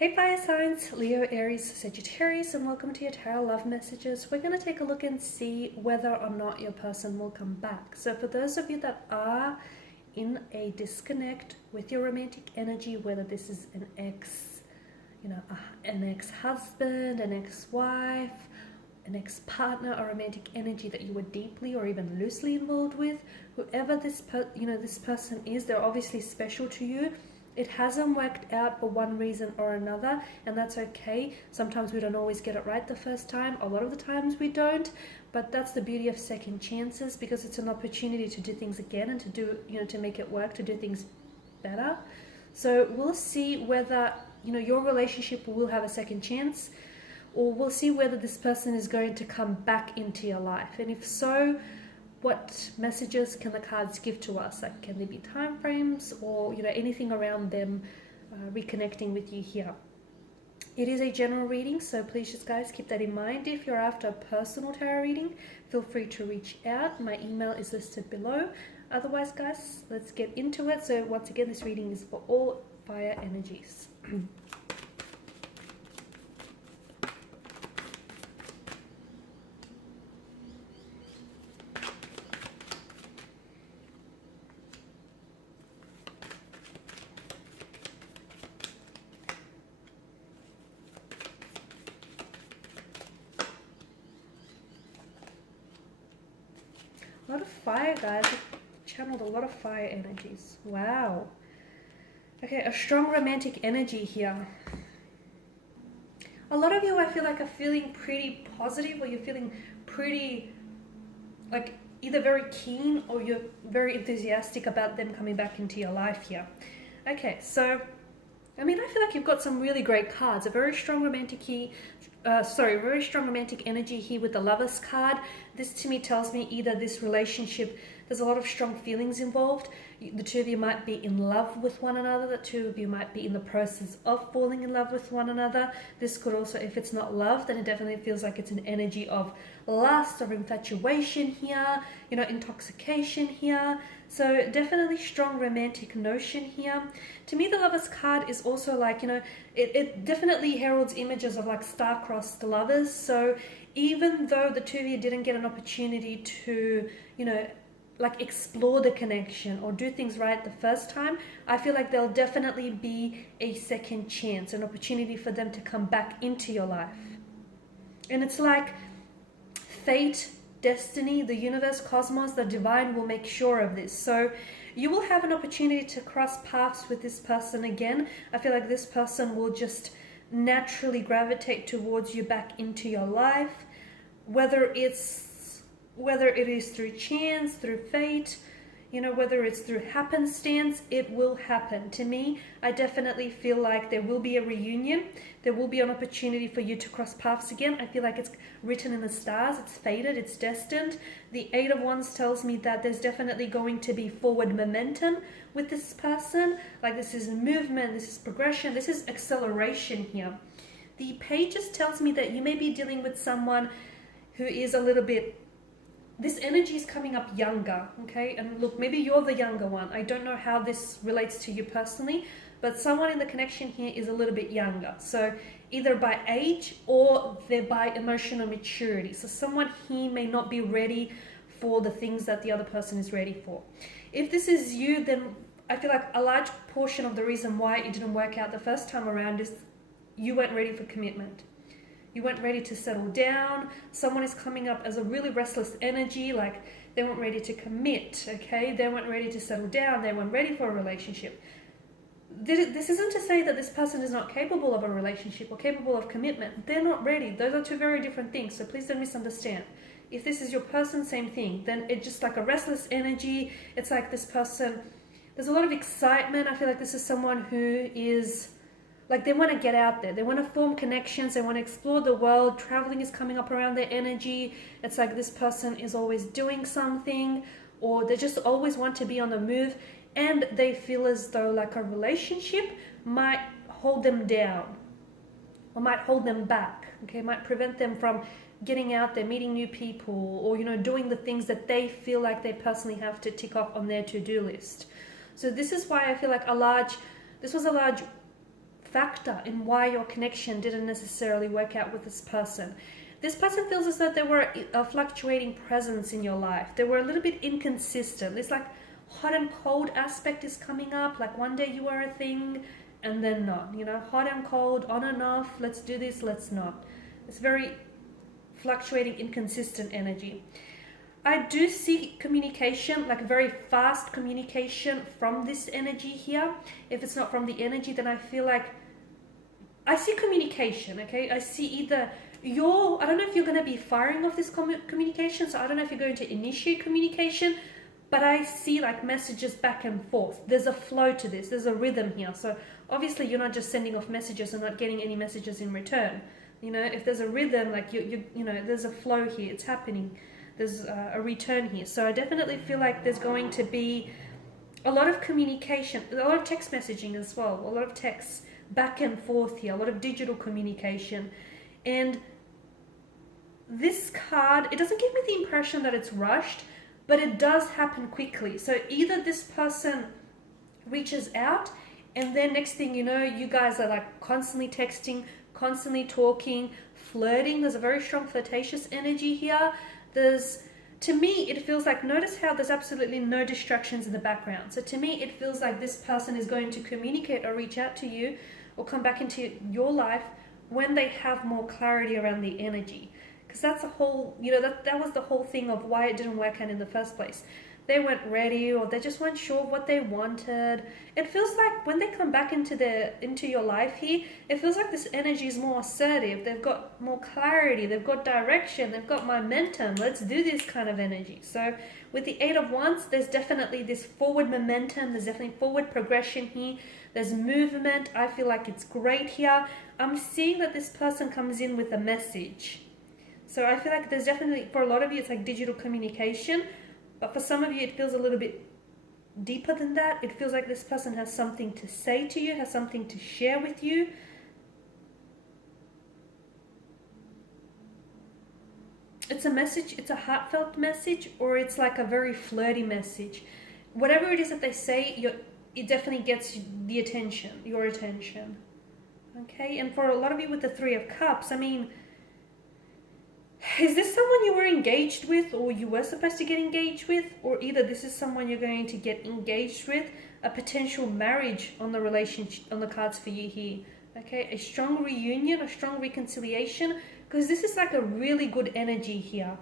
Hey fire signs, Leo, Aries, Sagittarius, and welcome to your tarot love messages. We're going to take a look and see whether or not your person will come back. So for those of you that are in a disconnect with your romantic energy, whether this is an ex, an ex-husband, an ex-wife, an ex-partner, or romantic energy that you were deeply or even loosely involved with, whoever this person is, they're obviously special to you. It hasn't worked out for one reason or another, and that's okay. Sometimes we don't always get it right the first time. A lot of the times we don't, but that's the beauty of second chances, because it's an opportunity to do things again and to do, to make it work, to do things better. So we'll see whether, your relationship will have a second chance, or we'll see whether this person is going to come back into your life. And if so, what messages can the cards give to us? Like, can there be time frames or anything around them reconnecting with you here? It is a general reading, so please just guys keep that in mind. If you're after a personal tarot reading, feel free to reach out. My email is listed below. Otherwise guys, let's get into it. So once again, this reading is for all fire energies. A lot of fire, guys. Channeled a lot of fire energies. Wow. Okay, a strong romantic energy here. A lot of you, I feel like, are feeling pretty positive, or you're feeling pretty, like, either very keen or you're very enthusiastic about them coming back into your life here. Okay, so, I feel like you've got some really great cards. A very strong romantic very strong romantic energy here with the Lovers card. This to me tells me either this relationship, there's a lot of strong feelings involved. The two of you might be in love with one another. The two of you might be in the process of falling in love with one another. This could also, if it's not love, then it definitely feels like it's an energy of lust or infatuation here, intoxication here. So definitely strong romantic notion here. To me, the Lovers card is also like, it definitely heralds images of like star-crossed lovers. So even though the two of you didn't get an opportunity to, like explore the connection or do things right the first time, I feel like there'll definitely be a second chance, an opportunity for them to come back into your life. And it's like fate, destiny, the universe, cosmos, the divine will make sure of this. So you will have an opportunity to cross paths with this person again. I feel like this person will just naturally gravitate towards you back into your life, whether it is through chance, through fate, whether it's through happenstance, it will happen. To me, I definitely feel like there will be a reunion. There will be an opportunity for you to cross paths again. I feel like it's written in the stars. It's fated. It's destined. The Eight of Wands tells me that there's definitely going to be forward momentum with this person. Like, this is movement. This is progression. This is acceleration here. The Pages tells me that you may be dealing with someone who is a little bit, this energy is coming up younger, okay? And look, maybe you're the younger one. I don't know how this relates to you personally, but someone in the connection here is a little bit younger. So either by age or they're by emotional maturity. So someone here may not be ready for the things that the other person is ready for. If this is you, then I feel like a large portion of the reason why it didn't work out the first time around is you weren't ready for commitment. You weren't ready to settle down. Someone is coming up as a really restless energy, like they weren't ready to commit, okay? They weren't ready to settle down. They weren't ready for a relationship. This isn't to say that this person is not capable of a relationship or capable of commitment. They're not ready. Those are two very different things, so please don't misunderstand. If this is your person, same thing. Then it's just like a restless energy. It's like this person, there's a lot of excitement. I feel like this is someone who is, like, they want to get out there. They want to form connections. They want to explore the world. Traveling is coming up around their energy. It's like this person is always doing something, or they just always want to be on the move. And they feel as though like a relationship might hold them down or might hold them back. Okay, might prevent them from getting out there, meeting new people, or, doing the things that they feel like they personally have to tick off on their to-do list. So this is why I feel like this was a large factor in why your connection didn't necessarily work out with this person. This person feels as though they were a fluctuating presence in your life. They were a little bit inconsistent. It's like hot and cold aspect is coming up. Like one day you were a thing and then not. You know, hot and cold, on and off. Let's do this, let's not. It's very fluctuating, inconsistent energy. I do see communication, like very fast communication from this energy here. If it's not from the energy, then I feel like I see communication, okay? I see either I don't know if you're going to be firing off this communication, so I don't know if you're going to initiate communication, but I see like messages back and forth. There's a flow to this. There's a rhythm here. So obviously you're not just sending off messages and not getting any messages in return. You know, if there's a rhythm, like you know, there's a flow here. It's happening. There's a return here. So I definitely feel like there's going to be a lot of communication, a lot of text messaging as well, a lot of texts back and forth here, a lot of digital communication. And this card, it doesn't give me the impression that it's rushed, but it does happen quickly. So either this person reaches out and then next thing you know, you guys are like constantly texting, constantly talking, flirting. There's a very strong flirtatious energy here. To me, it feels like, notice how there's absolutely no distractions in the background. So to me, it feels like this person is going to communicate or reach out to you or come back into your life when they have more clarity around the energy. Because that's the whole, you know, that was the whole thing of why it didn't work out in the first place. They weren't ready, or they just weren't sure what they wanted. It feels like when they come back into your life here, it feels like this energy is more assertive. They've got more clarity, they've got direction, they've got momentum. Let's do this kind of energy. So with the Eight of Wands, there's definitely this forward momentum. There's definitely forward progression here. There's movement. I feel like it's great here. I'm seeing that this person comes in with a message. So I feel like there's definitely, for a lot of you, it's like digital communication. But for some of you, it feels a little bit deeper than that. It feels like this person has something to say to you, has something to share with you. It's a message, it's a heartfelt message, or it's like a very flirty message. Whatever it is that they say, it definitely gets the attention, your attention. Okay, and for a lot of you with the Three of Cups, I mean, is this someone you were engaged with, or you were supposed to get engaged with? Or either this is someone you're going to get engaged with, a potential marriage on the relationship, on the cards for you here. Okay, a strong reunion, a strong reconciliation, because this is like a really good energy here.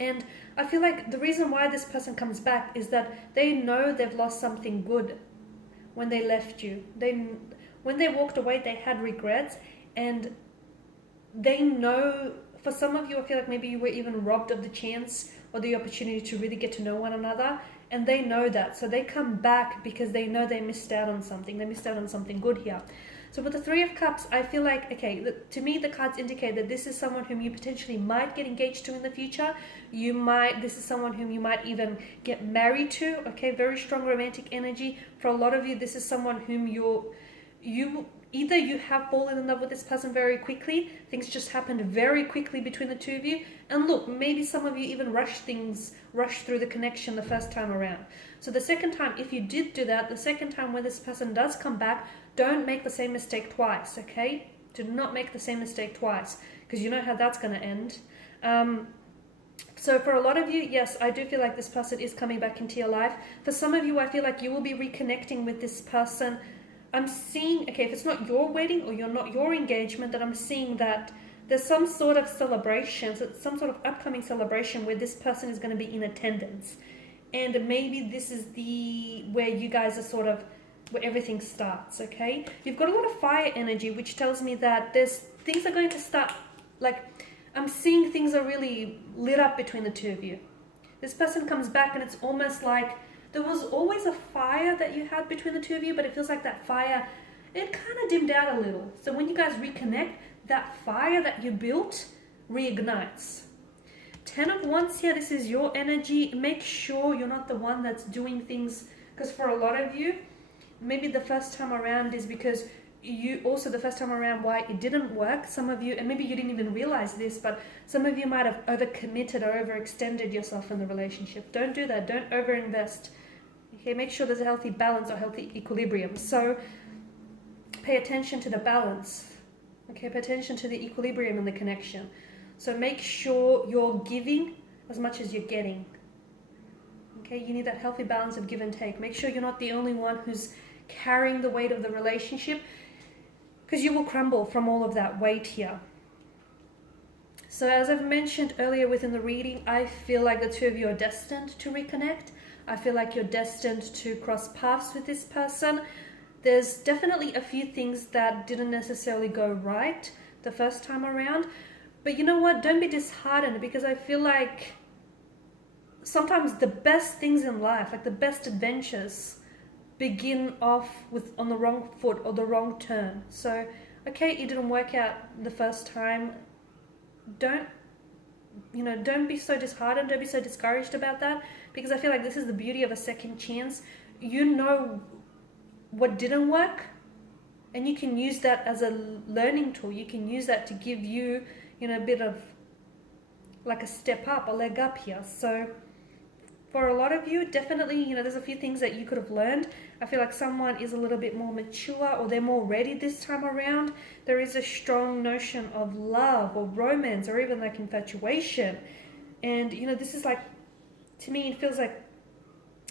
And I feel like the reason why this person comes back is that they know they've lost something good when they left you. When they walked away, they had regrets, and they know. For some of you, I feel like maybe you were even robbed of the chance or the opportunity to really get to know one another, and they know that. So they come back because they know they missed out on something. They missed out on something good here. So with the Three of Cups, I feel like, okay, to me, the cards indicate that this is someone whom you potentially might get engaged to in the future. This is someone whom you might even get married to. Okay, very strong romantic energy. For a lot of you, this is someone whom either you have fallen in love with this person very quickly, things just happened very quickly between the two of you, and look, maybe some of you even rushed through the connection the first time around. So the second time, if you did do that, the second time when this person does come back, don't make the same mistake twice, okay? Do not make the same mistake twice, because you know how that's going to end. So for a lot of you, yes, I do feel like this person is coming back into your life. For some of you, I feel like you will be reconnecting with this person. I'm seeing, okay, if it's not your wedding or not your engagement, then I'm seeing that there's some sort of celebration, so some sort of upcoming celebration where this person is going to be in attendance. And maybe this is where you guys are sort of, where everything starts, okay? You've got a lot of fire energy, which tells me that things are going to start, like, I'm seeing things are really lit up between the two of you. This person comes back and it's almost like, there was always a fire that you had between the two of you, but it feels like that fire, it kind of dimmed out a little. So when you guys reconnect, that fire that you built reignites. 10 of Wands here, this is your energy. Make sure you're not the one that's doing things, because for a lot of you, maybe the first time around is because the first time around why it didn't work. Some of you, and maybe you didn't even realize this, but some of you might have overcommitted or overextended yourself in the relationship. Don't do that. Don't overinvest. Okay, make sure there's a healthy balance or healthy equilibrium. So pay attention to the balance. Okay, pay attention to the equilibrium and the connection. So make sure you're giving as much as you're getting. Okay, you need that healthy balance of give and take. Make sure you're not the only one who's carrying the weight of the relationship, because you will crumble from all of that weight here. So as I've mentioned earlier within the reading, I feel like the two of you are destined to reconnect. I feel like you're destined to cross paths with this person. There's definitely a few things that didn't necessarily go right the first time around. But you know what? Don't be disheartened, because I feel like sometimes the best things in life, like the best adventures, begin off with on the wrong foot or the wrong turn. So, okay, it didn't work out the first time. Don't be so disheartened. Don't be so discouraged about that, because I feel like this is the beauty of a second chance. You know what didn't work, and you can use that as a learning tool. You can use that to give you, a bit of like a step up, a leg up here. So for a lot of you, definitely, there's a few things that you could have learned. I feel like someone is a little bit more mature, or they're more ready this time around. There is a strong notion of love or romance, or even like infatuation. And, this is like, to me, it feels like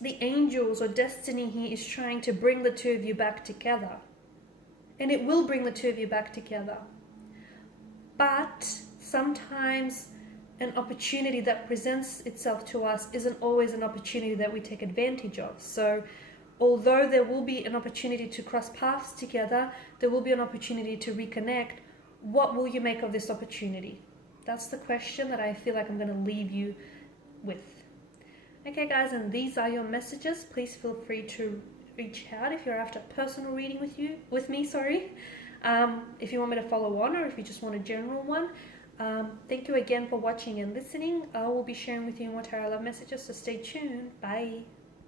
the angels or destiny here is trying to bring the two of you back together. And it will bring the two of you back together. But sometimes an opportunity that presents itself to us isn't always an opportunity that we take advantage of. So although there will be an opportunity to cross paths together, there will be an opportunity to reconnect. What will you make of this opportunity? That's the question that I feel like I'm going to leave you with. Okay guys, and these are your messages. Please feel free to reach out if you're after a personal reading with me. If you want me to follow on, or if you just want a general one. Thank you again for watching and listening. I will be sharing with you more tarot love messages, so stay tuned. Bye.